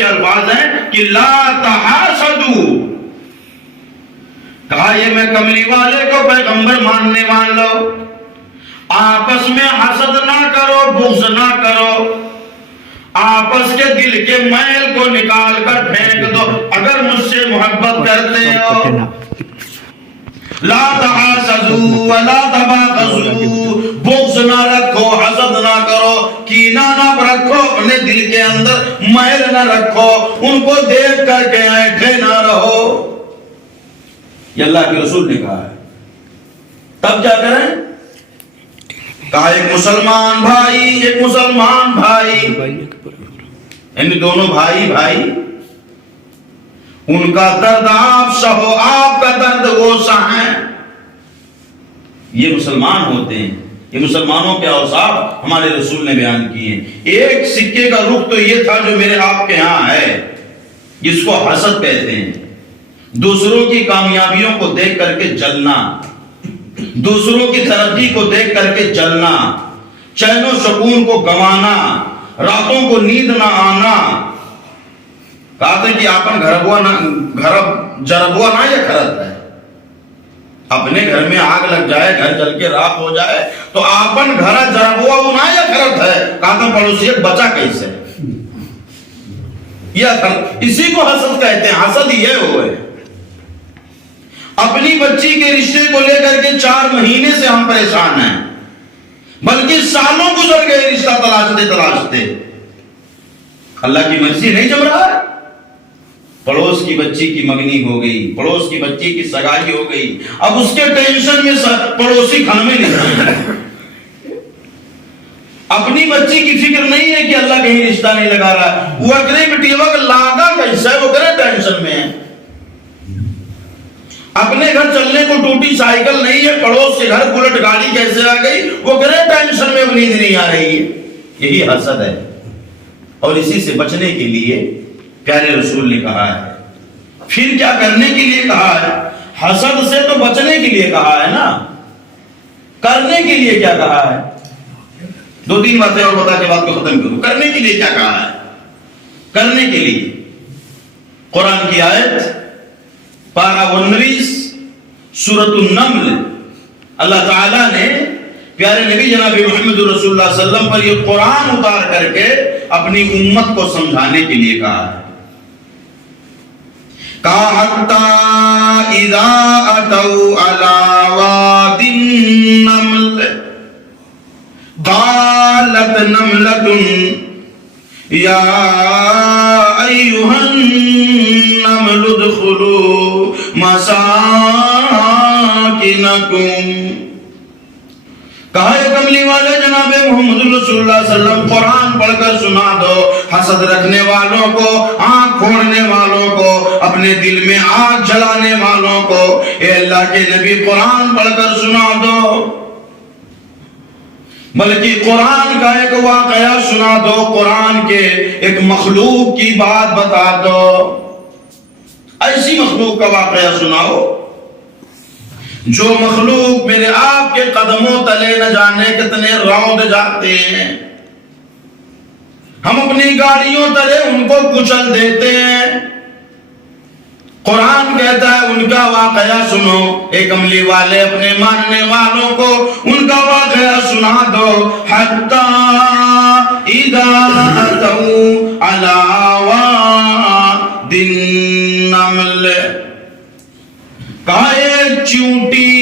کے الفاظ ہیں کہ لا تحاسدوا. کہا یہ میں کملی والے کو پیغمبر ماننے مان لو، آپس میں حسد نہ کرو، بغض نہ کرو، آپس کے دل کے میل کو نکال کر پھینک دو. اگر مجھ سے محبت کرتے ہو لا تحاسدوا ولا تباغضوا، بغض نہ رکھو، حسد نہ کرو، کینہ نہ رکھو، اپنے دل کے اندر میل نہ رکھو، ان کو دیکھ کر کے ایٹھے نہ رہو. یہ اللہ کے رسول نے کہا ہے. تب کیا کریں؟ کہا ایک مسلمان بھائی یعنی دونوں بھائی ان کا درد آپ سہو، آپ کا درد وہ سہیں. یہ مسلمان ہوتے ہیں، یہ مسلمانوں کے اوصاف ہمارے رسول نے بیان کیے. ایک سکے کا رخ تو یہ تھا جو میرے آپ کے ہاں ہے، جس کو حسد کہتے ہیں. دوسروں کی کامیابیوں کو دیکھ کر کے جلنا، دوسروں کی ترقی کو دیکھ کر کے جلنا، چین و سکون کو گنوانا، راتوں کو نیند نہ آنا. کہا تھا کہ آپن جربوا نہ یہ خرد ہے. اپنے گھر میں آگ لگ جائے، گھر جل کے راکھ ہو جائے تو آپن گھر جربوا نہ یہ خرد ہے. کہا تھا پڑوسی بچا کیسے؟ اسی کو حسد کہتے ہیں. حسد یہ ہوئے اپنی بچی کے رشتے کو لے کر کے 4 مہینے سے ہم پریشان ہیں، بلکہ سالوں گزر گئے رشتہ تلاشتے. اللہ کی مرضی نہیں جم رہا ہے. پڑوس کی بچی کی منگنی ہو گئی، پڑوس کی بچی کی سگائی ہو گئی، اب اس کے ٹینشن میں پڑوسی کھانے نہیں. اپنی بچی کی فکر نہیں ہے کہ اللہ کہیں رشتہ نہیں لگا رہا. وہ اگلے بیٹی وقت لاگا کیسا ہے، وہ کرے ٹینشن میں ہے. اپنے گھر چلنے کو ٹوٹی سائیکل نہیں ہے، پڑوس کے گھر بلٹ گاڑی کیسے آ گئی، وہ کرے ٹینشن میں نیند نہیں آ رہی ہے. یہی حسد ہے. اور اسی سے بچنے کے لیے پیارے رسول نے کہا ہے. پھر کیا کرنے کے لیے کہا ہے؟ حسد سے تو بچنے کے لیے کہا ہے نا، کرنے کے لیے کیا کہا ہے؟ 2-3 باتیں اور بتا کے بات کو ختم کروں. کرنے کے لیے کیا کہا ہے؟ کرنے کے لیے قرآن کی آیت پارہ 19 سورۃ النمل، اللہ تعالیٰ نے پیارے نبی جناب محمد رسول اللہ صلی اللہ علیہ وسلم پر یہ قرآن اتار کر کے اپنی امت کو سمجھانے کے لیے کہا ہے. کہا حتی اذا اتوا علی واد النمل قالت نملۃ یا ایھا النمل ادخلوا مساکنکم. کہا ہے کملی والے جناب محمد رسول اللہ صلی اللہ علیہ وسلم قرآن پڑھ کر سنا دو حسد رکھنے والوں کو، آنکھ پھوڑنے والوں کو، اپنے دل میں آگ جلانے والوں کو. اے اللہ کے نبی قرآن پڑھ کر سنا دو، بلکہ قرآن کا ایک واقعہ سنا دو، قرآن کے ایک مخلوق کی بات بتا دو. ایسی مخلوق کا واقعہ سناؤ جو مخلوق میرے آپ کے قدموں تلے نہ جانے کتنے روند جاتے ہیں. ہم اپنی گاڑیوں تلے ان کو کچل دیتے ہیں. قرآن کہتا ہے ان کا واقعہ سنو. اے کملی والے اپنے ماننے والوں کو ان کا واقعہ سنا دو. حتی اذا اتوا علی واد النمل، کہا ایک چیونٹی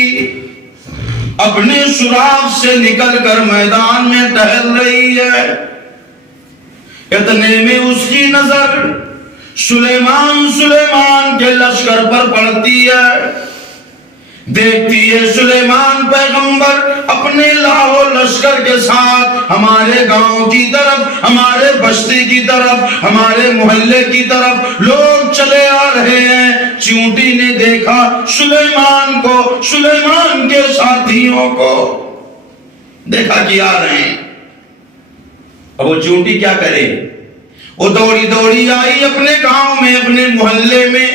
اپنے سوراخ سے نکل کر میدان میں ٹہل رہی ہے. اتنے میں اس کی نظر سلیمان کے لشکر پر پڑتی ہے. دیکھتی ہے سلیمان پیغمبر اپنے لاہو لشکر کے ساتھ ہمارے گاؤں کی طرف، ہمارے بستی کی طرف، ہمارے محلے کی طرف لوگ چلے آ رہے ہیں. چیونٹی نے دیکھا سلیمان کو، سلیمان کے ساتھیوں کو دیکھا کہ آ رہے ہیں. اب وہ چیونٹی کیا کرے؟ وہ دوڑی دوڑی آئی اپنے گاؤں میں، اپنے محلے میں،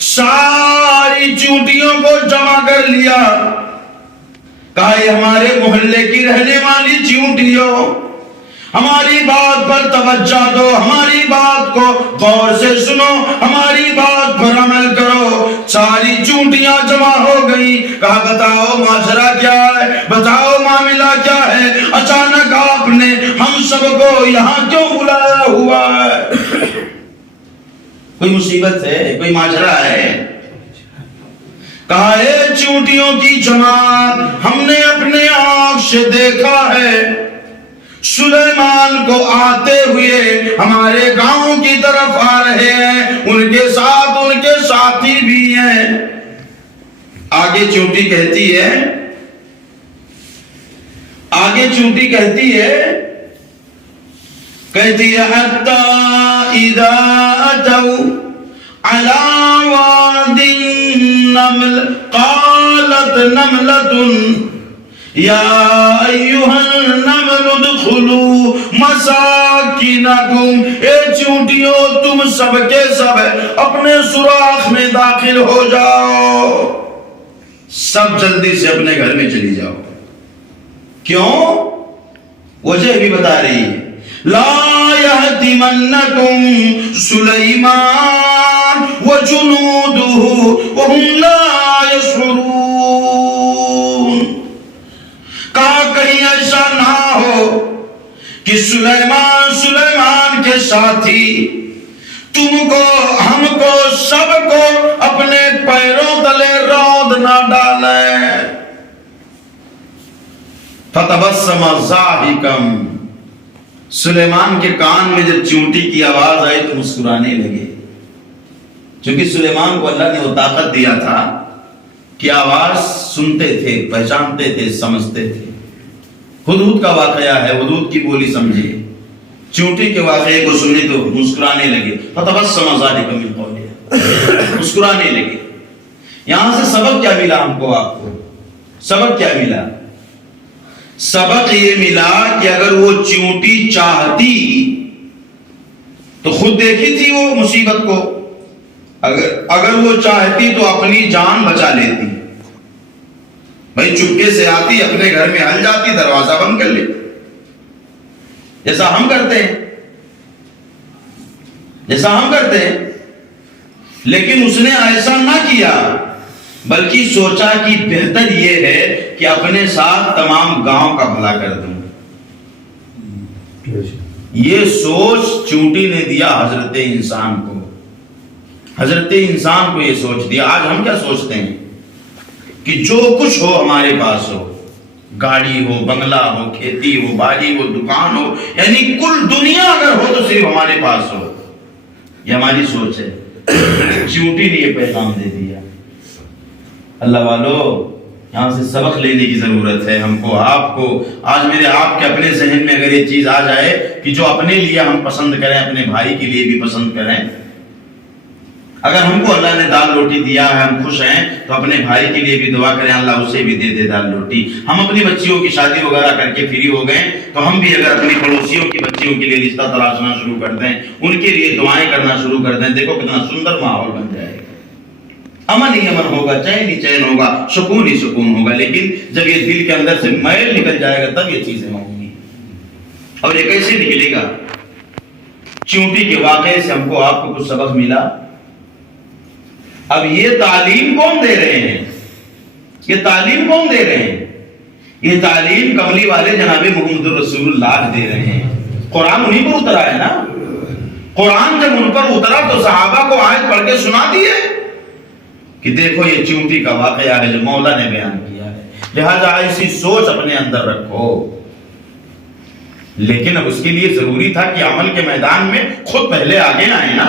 ساری چیونٹیوں کو جمع کر لیا. کہا یہ ہمارے محلے کی رہنے والی چیونٹیوں، ہماری بات پر توجہ دو، ہماری بات کو غور سے سنو، ہماری بات پر عمل کرو۔ ساری چونٹیاں جمع ہو گئی، کہا بتاؤ معاشرہ کیا ہے، بتاؤ معاملہ کیا ہے، اچانک آپ نے ہم سب کو یہاں کیوں بلایا ہوا ہے؟ کوئی مصیبت ہے، کوئی ماجرا ہے؟ کہا اے چونٹیوں کی جماعت، ہم نے اپنے آنکھ سے دیکھا ہے سلیمان کو آتے ہوئے ہمارے گاؤں کی طرف آ رہے ہیں، ان کے ساتھ ان کے ساتھی بھی ہیں۔ آگے چونٹی کہتی ہے، حَتَّى إِذَا أَتَوْا عَلَى وَادِ النَّمْلِ قَالَتْ نَمْلَةٌ يَا أَيُّهَا النَّمْلُ ادْخُلُوا مَسَاكِنَكُمْ، اے چونٹیوں تم سب کے سب اپنے سوراخ میں داخل ہو جاؤ، سب جلدی سے اپنے گھر میں چلی جاؤ۔ کیوں؟ وجہ بھی بتا رہی ہے، لا يهتمنكم سليمان وجنوده وهم لا يشعرون۔ کہا کہیں ایسا نہ ہو کہ سلیمان کے ساتھی تم کو، ہم کو، سب کو اپنے پیروں تلے رود نہ ڈالیں۔ فتبسم ضاحکا، سلیمان کے کان میں جب چونٹی کی آواز آئی تو مسکرانے لگے، چونکہ سلیمان کو اللہ نے وہ طاقت دیا تھا کہ آواز سنتے تھے، پہچانتے تھے، سمجھتے تھے۔ ہدہد کا واقعہ ہے، ہدہد کی بولی سمجھے، چونٹی کے واقعے کو سنے تو مسکرانے لگے۔ فتبسم ضاحکا من قولها، مسکرانے لگے۔ یہاں سے سبق کیا ملا ہم کو، آپ کو سبق کیا ملا؟ سبق یہ ملا کہ اگر وہ چونٹی چاہتی تو خود دیکھی تھی وہ مصیبت کو، اگر وہ چاہتی تو اپنی جان بچا لیتی، بھائی چپکے سے آتی، اپنے گھر میں ہل جاتی، دروازہ بند کر لیتی، جیسا ہم کرتے ہیں۔ لیکن اس نے ایسا نہ کیا، بلکہ سوچا کہ بہتر یہ ہے کہ اپنے ساتھ تمام گاؤں کا بھلا کر دوں۔ یہ سوچ چونٹی نے دیا حضرت انسان کو، یہ سوچ دیا۔ آج ہم کیا سوچتے ہیں کہ جو کچھ ہو ہمارے پاس ہو، گاڑی ہو، بنگلہ ہو، کھیتی ہو، باڑی ہو، دکان ہو، یعنی کل دنیا اگر ہو تو صرف ہمارے پاس ہو، یہ ہماری سوچ ہے۔ چونٹی نے یہ پیغام دے دیا۔ اللہ والو، یہاں سے سبق لینے کی ضرورت ہے ہم کو، آپ کو۔ آج میرے آپ کے اپنے ذہن میں اگر یہ چیز آ جائے کہ جو اپنے لیے ہم پسند کریں، اپنے بھائی کے لیے بھی پسند کریں۔ اگر ہم کو اللہ نے دال روٹی دیا ہے، ہم خوش ہیں، تو اپنے بھائی کے لیے بھی دعا کریں اللہ اسے بھی دے دے دال روٹی۔ ہم اپنی بچیوں کی شادی وغیرہ کر کے فری ہو گئے تو ہم بھی اگر اپنی پڑوسیوں کی بچیوں کے لیے رشتہ تلاشنا شروع کر دیں، ان کے لیے دعائیں کرنا شروع کر دیں، دیکھو کتنا سندر ماحول بن جائے گا۔ امن ہی امن ہوگا، چین ہی چین ہوگا، سکون ہی سکون ہوگا۔ لیکن جب یہ دل کے اندر سے میل نکل جائے گا تب یہ چیزیں ہوں گی۔ اور یہ کیسے نکلے گا؟ چونٹی کے واقعے سے ہم کو، آپ کو کچھ سبق ملا۔ اب یہ تعلیم کون دے رہے ہیں؟ یہ تعلیم کملی والے جناب محمد رسول اللہ دے رہے ہیں۔ قرآن انہیں پر اترا ہے نا۔ قرآن جب ان پر اترا تو صحابہ کو آیت پڑھ کے سنا دیے کہ دیکھو یہ چونٹی کا واقعہ ہے جو مولا نے بیان کیا ہے، لہذا ایسی سوچ اپنے اندر رکھو۔ لیکن اب اس کے لیے ضروری تھا کہ عمل کے میدان میں خود پہلے آگے آئے نا۔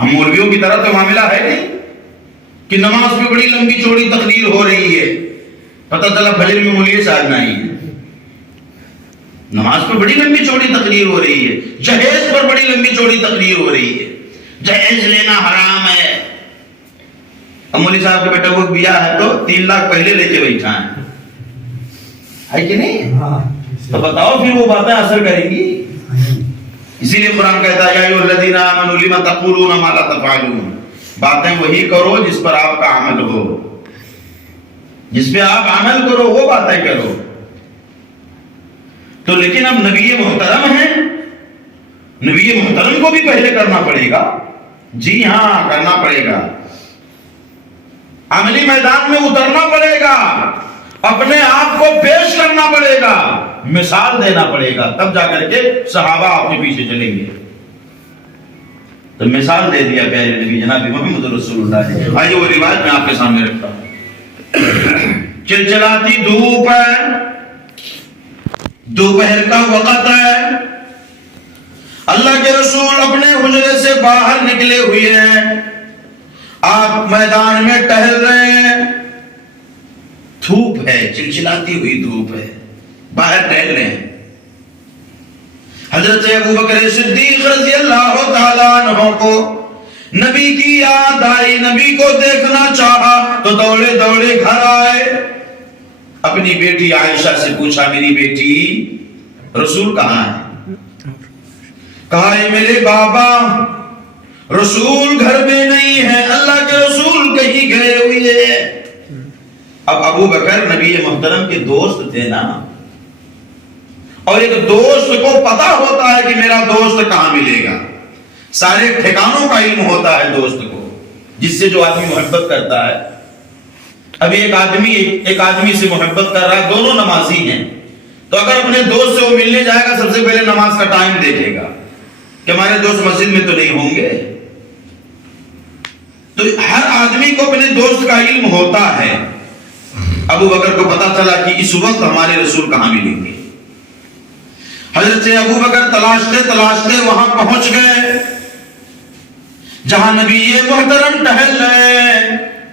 ہم مولویوں کی طرح تو معاملہ ہے نہیں کہ نماز پہ بڑی لمبی چوڑی تقریر ہو رہی ہے، پتہ چلا فجر میں مولوی صاحب نہیں ہے۔ نماز پہ بڑی لمبی چوڑی تقریر ہو رہی ہے، جہیز پر بڑی لمبی چوڑی تقریر ہو رہی ہے، جہیز لینا حرام ہے۔ اب مولوی صاحب کا بیٹا وہ بیاہ ہے تو 3 لاکھ پہلے لے کے بیٹھا ہے کہ نہیں؟ تو بتاؤ پھر وہ باتیں اثر کریں گی؟ اسی لیے قرآن کہتا ہے یا ایھا الذین آمنوا لم تقولون ما لا تفعلون، باتیں وہی کرو جس پر آپ کا عمل ہو، جس پہ آپ عمل کرو وہ باتیں کرو۔ تو لیکن اب نبی محترم ہیں نبی محترم کو بھی پہلے کرنا پڑے گا، جی ہاں کرنا پڑے گا، عملی میدان میں اترنا پڑے گا، اپنے آپ کو پیش کرنا پڑے گا، مثال دینا پڑے گا، تب جا کر کے صحابہ آپ کے پیچھے چلیں گے۔ تو مثال دے دیا پیارے نبی جناب محمد رسول اللہ نے۔ آئیے وہ روایت میں آپ کے سامنے رکھتا ہوں۔ چلچلاتی دھوپ ہے، دوپہر کا وقت ہے، اللہ کے رسول اپنے حجرے سے باہر نکلے ہوئے ہیں، آپ میدان میں ٹہل رہے ہیں، دھوپ ہے، چلچلاتی ہوئی دھوپ ہے، باہر ٹہل رہے ہیں۔ حضرت ابوبکر صدیق رضی اللہ تعالیٰ عنہ کو نبی کی یاد آئی، نبی کو دیکھنا چاہا تو دوڑے دوڑے گھر آئے، اپنی بیٹی عائشہ سے پوچھا میری بیٹی رسول کہاں ہے؟ کہا اے میرے بابا رسول گھر میں نہیں ہے، اللہ کے رسول کہیں گئے ہوئے ہیں۔ اب ابو بکر نبی محترم کے دوست تھے نا، اور ایک دوست کو پتا ہوتا ہے کہ میرا دوست کہاں ملے گا، سارے ٹھکانوں کا علم ہوتا ہے دوست کو، جس سے جو آدمی محبت کرتا ہے۔ ابھی ایک آدمی سے محبت کر رہا ہے، دونوں نمازی ہیں، تو اگر اپنے دوست سے وہ ملنے جائے گا سب سے پہلے نماز کا ٹائم دیکھے گا کہ ہمارے دوست مسجد میں تو نہیں ہوں گے۔ تو ہر آدمی کو اپنے دوست کا علم ہوتا ہے۔ ابو بکر کو پتا چلا کہ اس وقت ہمارے رسول کہاں ملیں گے۔ حضرت ابو بکر تلاشتے تلاشتے وہاں پہنچ گئے جہاں نبی محترم ٹہل رہے،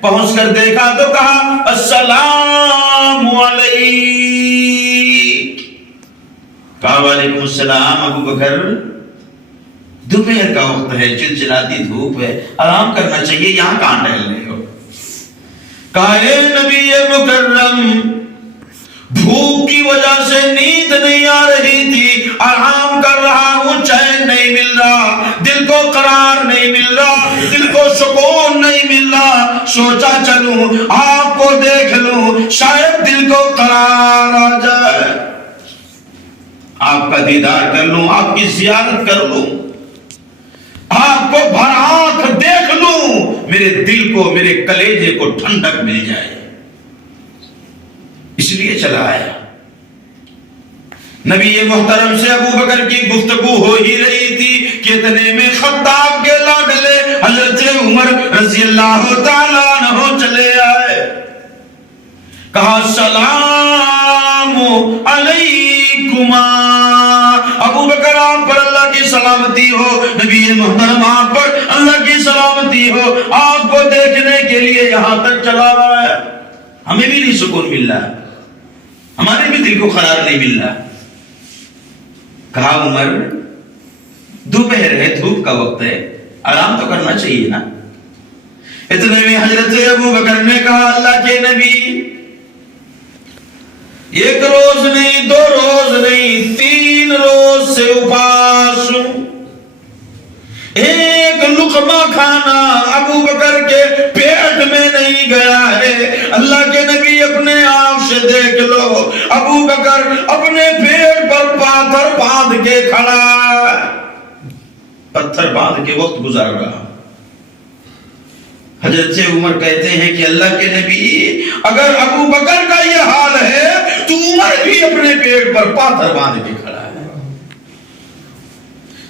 پہنچ کر دیکھا تو کہا السلام علیک، کہا وعلیکم السلام ابو بکر، دوپہر کا وقت ہے، چلچلاتی دھوپ ہے، آرام کرنا چاہیے، یہاں کہاں ٹہل رہے ہو؟ کہا اے نبی مکرم بھوک کی وجہ سے نیند نہیں آ رہی تھی، آرام کر رہا ہوں، چین نہیں مل رہا، دل کو قرار نہیں مل رہا، دل کو سکون نہیں مل رہا، سوچا چلوں آپ کو دیکھ لوں، شاید دل کو قرار آ جائے، آپ کا دیدار کر لوں، آپ کی زیارت کر لوں، آپ کو بھر آنکھ دیکھ لوں، میرے دل کو میرے کلیجے کو ٹھنڈک مل جائے، اس لیے چلا آیا۔ نبی محترم سے ابو بکر کی گفتگو ہو ہی رہی تھی کہ اتنے میں خطاب کے لاڈلے حضرت عمر رضی اللہ تعالیٰ عنہ چلے آئے، کہا السلام علیکما، ابو بکر آپ پر اللہ کی سلامتی ہو، نبی محترم آپ پر اللہ کی سلامتی ہو، آپ کو دیکھنے کے لیے یہاں تک چلا آیا، ہمیں بھی نہیں سکون مل رہا، ہمارے بھی دل کو قرار نہیں مل رہا۔ کہا عمر دوپہر ہے، دھوپ کا وقت ہے، آرام تو کرنا چاہیے نا۔ اتنے میں حضرت ابو بکر نے کہا اللہ کے نبی ایک روز نہیں، دو روز نہیں، 3 روز سے اپاس ہوں، ایک لقمہ کھانا ابو بکر کے پیٹ میں نہیں گیا ہے۔ اللہ کے نبی اپنے آپ سے دیکھ لو، ابو بکر اپنے پیٹ پر پاتھر باندھ کے کھڑا ہے، پتھر باندھ کے وقت گزار رہا۔ حضرت عمر کہتے ہیں کہ اللہ کے نبی اگر ابو بکر کا یہ حال ہے تو عمر بھی اپنے پیٹ پر پاتھر باندھ کے کھڑا ہے۔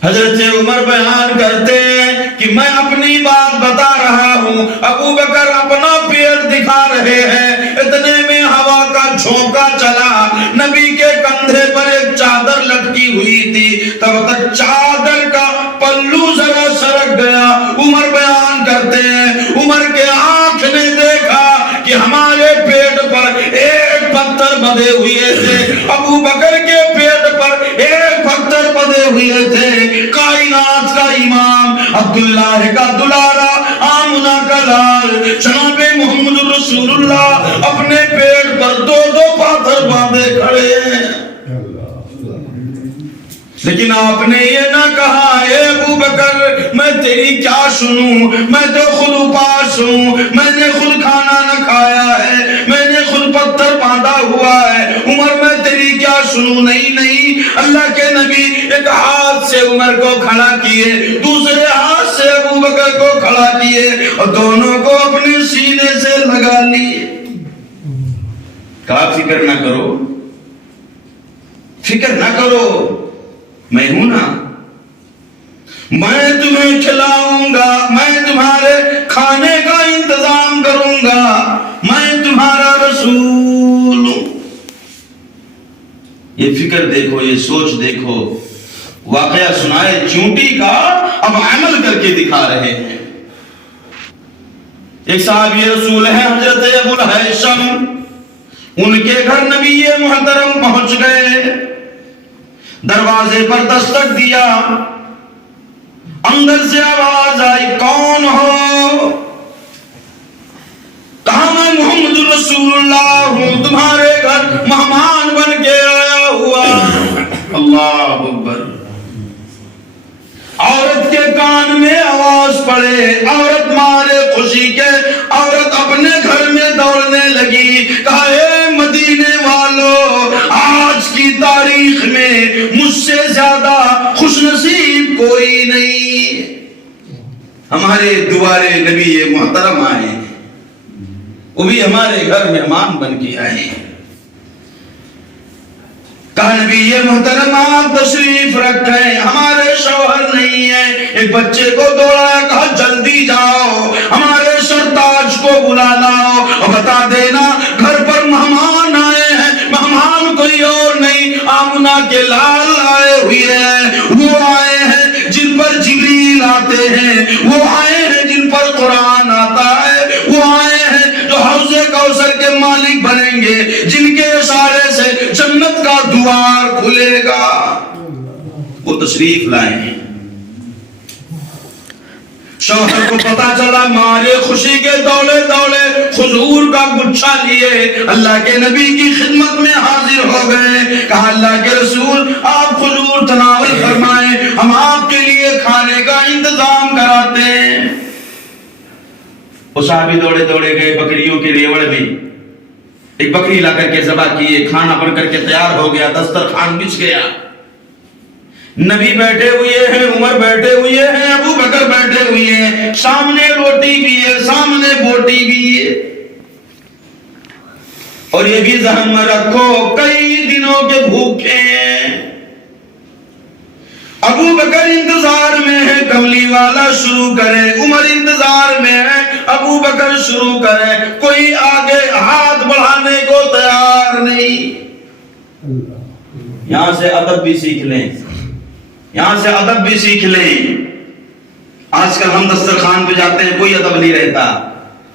حضرت عمر بیان کرتے ہیں کہ میں اپنی بات بتا رہا ہوں، ابو بکر اپنا پیٹ دکھا رہے ہیں، اتنے میں ہوا کا جھونکا چلا، نبی کے کندھے پر ایک چادر لٹکی ہوئی تھی، تب تک چادر کا پلو ذرا سرک گیا۔ عمر بیان کرتے ہیں عمر کے آنکھ نے دیکھا کہ ہمارے پیٹ پر ایک پتھر بندھے ہوئے تھے، ابو بکر کے پیٹ پر ایک پتھر بندھے ہوئے تھے۔ کائنات کا امام، عبداللہ کا دلارا، آمنہ کا لال، جناب محمد رسول اللہ اپنے پیٹ پر 2 پاتھر باندھے کھڑے ہیں، لیکن آپ نے یہ نہ کہا اے ابو بکر میں تیری کیا سنوں، میں تو خود اپاس ہوں، میں نے خود کھانا نہ کھایا ہے، میں نے خود پتھر باندھا ہوا ہے، عمر میں تیری میری کیا سنوں؟ نہیں، اللہ کے نبی ایک ہاتھ سے عمر کو کھڑا کیے، دوسرے ہاتھ سے ابو بکر کو کھڑا کیے اور دونوں کو اپنے سینے سے لگا لیے۔ کہا فکر نہ کرو، فکر نہ کرو، میں ہوں نا، میں تمہیں کھلاؤں گا، میں تمہارے کھانے کا انتظام کروں گا، میں تمہارا رسول ہوں۔ یہ فکر دیکھو، یہ سوچ دیکھو، واقعہ سنائے چونٹی کا، اب عمل کر کے دکھا رہے ہیں۔ ایک صحابی رسول ہے حضرت ابو الہیثم، ان کے گھر نبی محترم پہنچ گئے، دروازے پر دستک دیا، اندر سے آواز آئی، کون ہو؟ کہا میں محمد رسول اللہ ہوں، تمہارے گھر مہمان بن کے آیا ہوا۔ اللہ اکبر۔ عورت کے کان میں آواز پڑے، عورت مارے خوشی کے، عورت اپنے گھر میں دوڑنے لگی، کہا اے مدینے والو، آج کی تاریخ میں مجھ سے زیادہ خوش نصیب کوئی نہیں، ہمارے دوبارے نبی محترم آئے ہیں، وہ بھی ہمارے گھر مہمان بن کے آئے ہیں۔ کہا نبی محترم آپ تشریف رکھیں، ہمارے شوہر نہیں ہے۔ ایک بچے کو دوڑایا، کہا جلدی جاؤ ہمارے سرتاج کو بلا لاؤ اور بتا دینا گھر پر مہمان آئے ہیں، مہمان کوئی اور نہیں، آمنہ کے لال آئے ہوئے ہیں، وہ آئے ہیں جن پر جبریل آتے ہیں، وہ آئے ہیں جن پر قرآن آتا ہے، وہ آئے ہیں جو حوض کوثر کے مالک بنیں گے، جن کے اشارے سے جنت کا دوار کھلے گا، وہ تشریف لائے ہیں۔ شوہر کو پتا چلا، مارے خوشی کے دوڑے دوڑے کھجور کا گچھا لیے اللہ کے نبی کی خدمت میں حاضر ہو گئے۔ کہا اللہ کے رسول آپ کھجور تناول فرمائیں، ہم آپ کے لیے کھانے کا انتظام کراتے ہیں۔ وہ صحابی دوڑے دوڑے گئے بکریوں کی ریوڑ میں، ایک بکری لا کر کے ذبح کیے، کھانا بن کر کے تیار ہو گیا، دسترخوان بچھ گیا، نبی بیٹھے ہوئے ہیں، عمر بیٹھے ہوئے ہیں، ابو بکر بیٹھے ہوئے ہیں، سامنے روٹی بھی ہے، سامنے بوٹی بھی ہے۔ اور یہ بھی ذہن میں رکھو کئی دنوں کے بھوکے ہیں، ابو بکر انتظار میں ہے کملی والا شروع کرے، عمر انتظار میں ہے ابو بکر شروع کرے، کوئی آگے ہاتھ بڑھانے کو تیار نہیں۔ یہاں سے ادب بھی سیکھ لیں، یہاں سے ادب بھی سیکھ لیں۔ آج کل ہم دسترخوان پہ جاتے ہیں، کوئی ادب نہیں رہتا،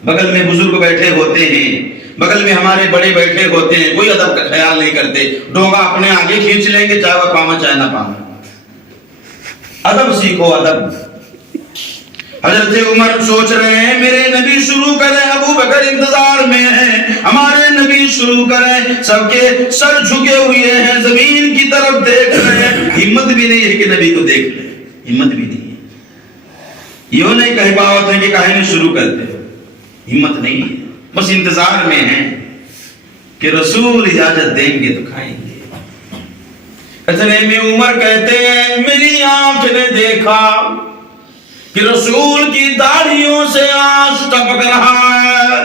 بغل میں بزرگ بیٹھے ہوتے ہیں، بغل میں ہمارے بڑے بیٹھے ہوتے ہیں، کوئی ادب کا خیال نہیں کرتے، ڈونگا اپنے آگے کھینچ لیں گے، چاہے وہ پاما چاہے نہ پاما۔ ادب سیکھو، ادب۔ حضرت عمر سوچ رہے ہیں میرے نبی شروع کریں، ابو بکر انتظار میں ہیں، ہمارے نبی شروع کریں، سب کے سر جھکے ہوئے ہیں، زمین کی طرف دیکھ رہے ہیں، ہمت بھی نہیں ہے کہ نبی کو دیکھ لیں، ہمت بھی نہیں ہے، یہ نہیں کہہ پاوت ہے کہ کہانی شروع کرتے، ہمت نہیں ہے، بس انتظار میں ہیں کہ رسول اجازت دیں گے تو کھائیں گے۔ اتنے میں عمر کہتے ہیں میری آنکھ نے دیکھا کہ رسول کی داڑھیوں سے آنس ٹپک رہا ہے،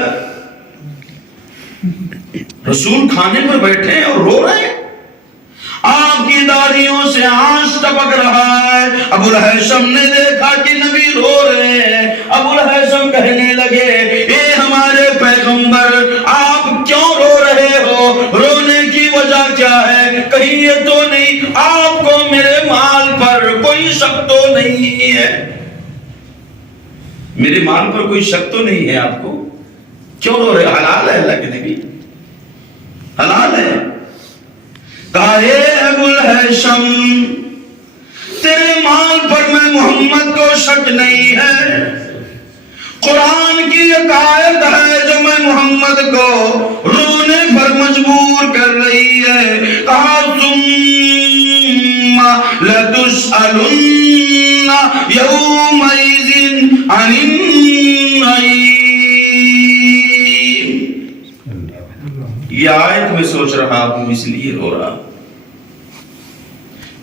رسول کھانے پر بیٹھے ہیں اور رو رہے ہیں، آپ کی داڑھیوں سے آنس ٹپک رہا ہے۔ ابو الہیثم نے دیکھا کہ نبی رو رہے ہیں، ابو الہیثم کہنے لگے اے ہمارے پیغمبر آپ کیوں رو رہے ہو، رونے کی وجہ کیا ہے؟ کہیں یہ تو نہیں آپ کو میرے مال پر کوئی شک تو نہیں ہے؟ میرے مال پر کوئی شک تو نہیں ہے آپ کو؟ کیوں رو رہے؟ حلال ہے اللہ کے نبی، حلال ہے۔ کہا اے ابو الہیثم تیرے مال پر میں محمد کو شک نہیں ہے، قرآن کی ایک آیت ہے جو میں محمد کو رونے پر مجبور کر رہی ہے۔ کہا ثم لتسألن یومئذ عن النعیم، یہ آیت میں سوچ رہا ہوں اس لیے رو رہا ہوں.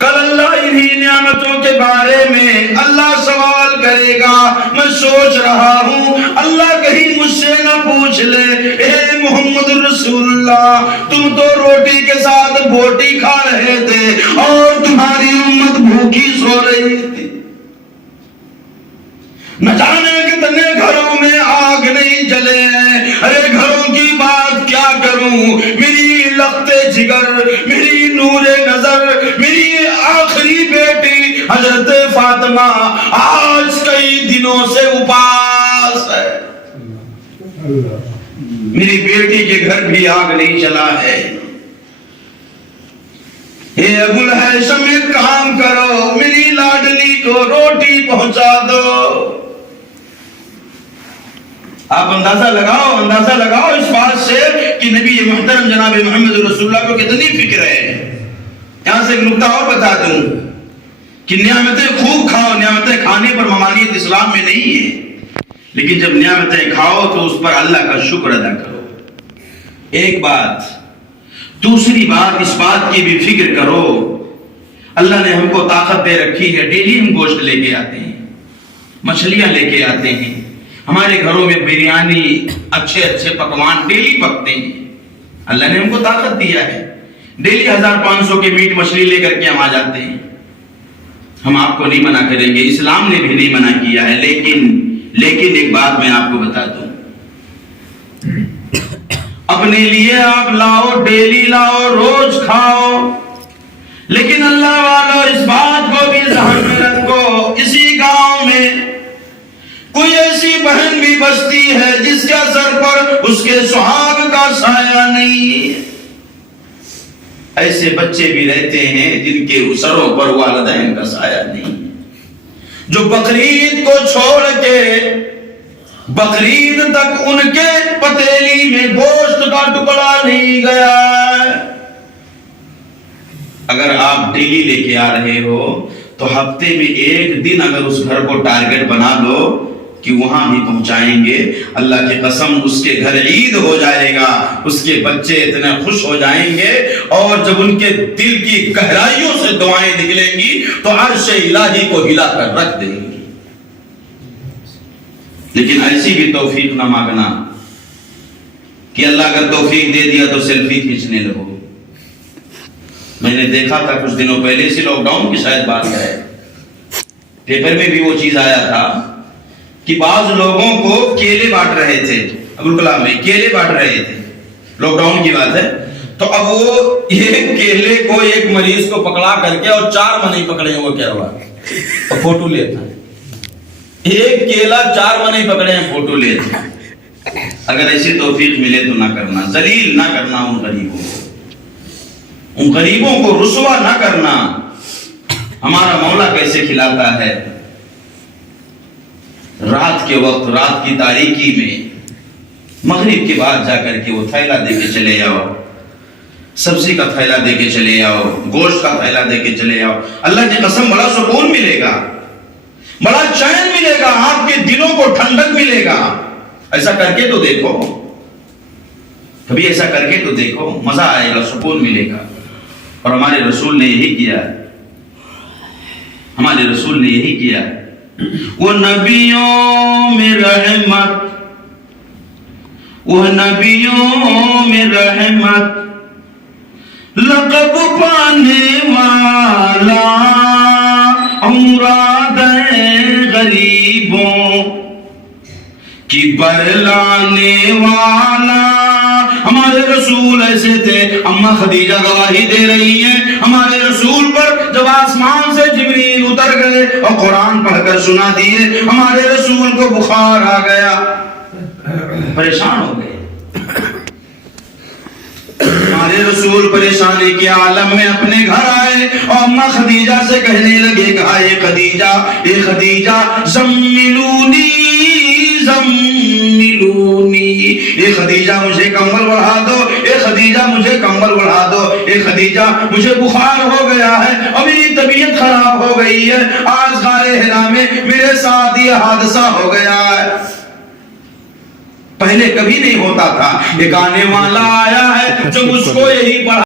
کل اللہ انہی نعمتوں کے بارے میں اللہ سوال کرے گا. میں سوچ رہا ہوں اللہ کہیں مجھ سے نہ پوچھ لے اے محمد رسول اللہ تم تو روٹی کے ساتھ بوٹی کھا رہے تھے اور تمہاری امت بھوکی سو رہی تھی. نہ جانے کتنے گھروں میں آگ نہیں جلے ہیں. ارے گھروں کی بات کیا کروں. میری لخت جگر, میری نور نظر, میری آخری بیٹی حضرت فاطمہ آج کئی دنوں سے اپاس ہے. میری بیٹی کے گھر بھی آگ نہیں جلا ہے. اے ابو الہیثم ایک کام کرو, میری لاڈلی کو روٹی پہنچا دو. آپ اندازہ لگاؤ اس بات سے کہ نبی محترم جناب محمد رسول اللہ کو کتنی فکر ہے. یہاں سے ایک نکتہ اور بتا دوں کہ نعمتیں خوب کھاؤ. نعمتیں کھانے پر ممانعت اسلام میں نہیں ہے, لیکن جب نعمتیں کھاؤ تو اس پر اللہ کا شکر ادا کرو. ایک بات. دوسری بات اس بات کی بھی فکر کرو اللہ نے ہم کو طاقت دے رکھی ہے. ڈیلی ہم گوشت لے کے آتے ہیں, مچھلیاں لے کے آتے ہیں. ہمارے گھروں میں بریانی اچھے پکوان ڈیلی پکتے ہیں. اللہ نے ہم کو طاقت دیا ہے. ڈیلی 1500 کے میٹ مچھلی لے کر کے ہم آ جاتے ہیں. ہم آپ کو نہیں منع کریں گے, اسلام نے بھی نہیں منع کیا ہے. لیکن ایک بات میں آپ کو بتا دوں, اپنے لیے آپ لاؤ, ڈیلی لاؤ, روز کھاؤ, لیکن اللہ والو اس بات کو بھی ذہن میں رکھو اسی گاؤں میں کوئی ایسی بہن بھی بستی ہے جس کا سر پر اس کے سہاگ کا سایہ نہیں. ایسے بچے بھی رہتے ہیں جن کے سروں پر والدین کا سایہ نہیں, جو بقرعید کو چھوڑ کے بقرعید تک ان کے پتیلی میں گوشت کا ٹکڑا نہیں گیا. اگر آپ ڈیلی لے کے آ رہے ہو تو ہفتے میں ایک دن اگر اس گھر کو ٹارگٹ بنا لو کہ وہاں بھی پہنچائیں گے, اللہ کی قسم اس کے گھر عید ہو جائے گا. اس کے بچے اتنے خوش ہو جائیں گے اور جب ان کے دل کی گہرائیوں سے دعائیں نکلیں گی تو عرش الہی کو ہلا کر رکھ دیں گی. لیکن ایسی بھی توفیق نہ مانگنا کہ اللہ اگر توفیق دے دیا تو سیلفی کھینچنے لگو. میں نے دیکھا تھا کچھ دنوں پہلے سے, لاک ڈاؤن کی شاید بات ہے, پیپر میں بھی وہ چیز آیا تھا کہ بعض لوگوں کو کیلے بانٹ رہے تھے. ابوالکلام میں کیلے بانٹ رہے تھے, لاک ڈاؤن کی بات ہے. تو اب وہ ایک کیلے کو ایک مریض کو پکڑا کر کے اور 4 منئی پکڑے ہیں, وہ کیا ہوا اور فوٹو لیتا ہے. ایک کیلا 4 منئی پکڑے ہیں, فوٹو لیتا ہے. اگر ایسی توفیق ملے تو نہ کرنا, ذلیل نہ کرنا ان غریبوں کو, ان غریبوں کو رسوا نہ کرنا. ہمارا مولا کیسے کھلاتا ہے, رات کے وقت, رات کی تاریکی میں, مغرب کے بعد جا کر کے وہ تھیلا دے کے چلے جاؤ, سبزی کا تھیلا دے کے چلے جاؤ, گوشت کا تھیلا دے کے چلے جاؤ. اللہ کی قسم بڑا سکون ملے گا, بڑا چین ملے گا, آپ کے دلوں کو ٹھنڈک ملے گا. ایسا کر کے تو دیکھو, کبھی ایسا کر کے تو دیکھو, مزہ آئے گا, سکون ملے گا. اور ہمارے رسول نے یہی کیا, ہمارے رسول نے یہی کیا. وہ نبیوں میں رحمت, وہ نبیوں میں رحمت, لقب پانے والا, امراد غریبوں کی برلانے والا. ہمارے رسول ایسے تھے. اماں خدیجہ گواہی دے رہی ہیں, ہمارے رسول پر جب آسمان سے جبریل اتر گئے اور قرآن پڑھ کر سنا دیے, ہمارے رسول کو بخار آ گیا, پریشان ہو گئے. ہمارے رسول پریشانی کے عالم میں اپنے گھر آئے اور اماں خدیجہ سے کہنے لگے کہ اے خدیجہ, اے خدیجہ, زملونی زملونی, اے خدیجہ مجھے کمبل بڑھا دو, اے خدیجہ مجھے کمبل بڑھا دو, اے خدیجہ مجھے بخار ہو گیا ہے اور میری طبیعت خراب ہو گئی ہے, آج غار حرا میں میرے ساتھ یہ حادثہ ہو گیا ہے. پہلے کبھی نہیں ہوتا تھا. ایک آنے والا آیا ہے جو مجھ کو یہی پڑھا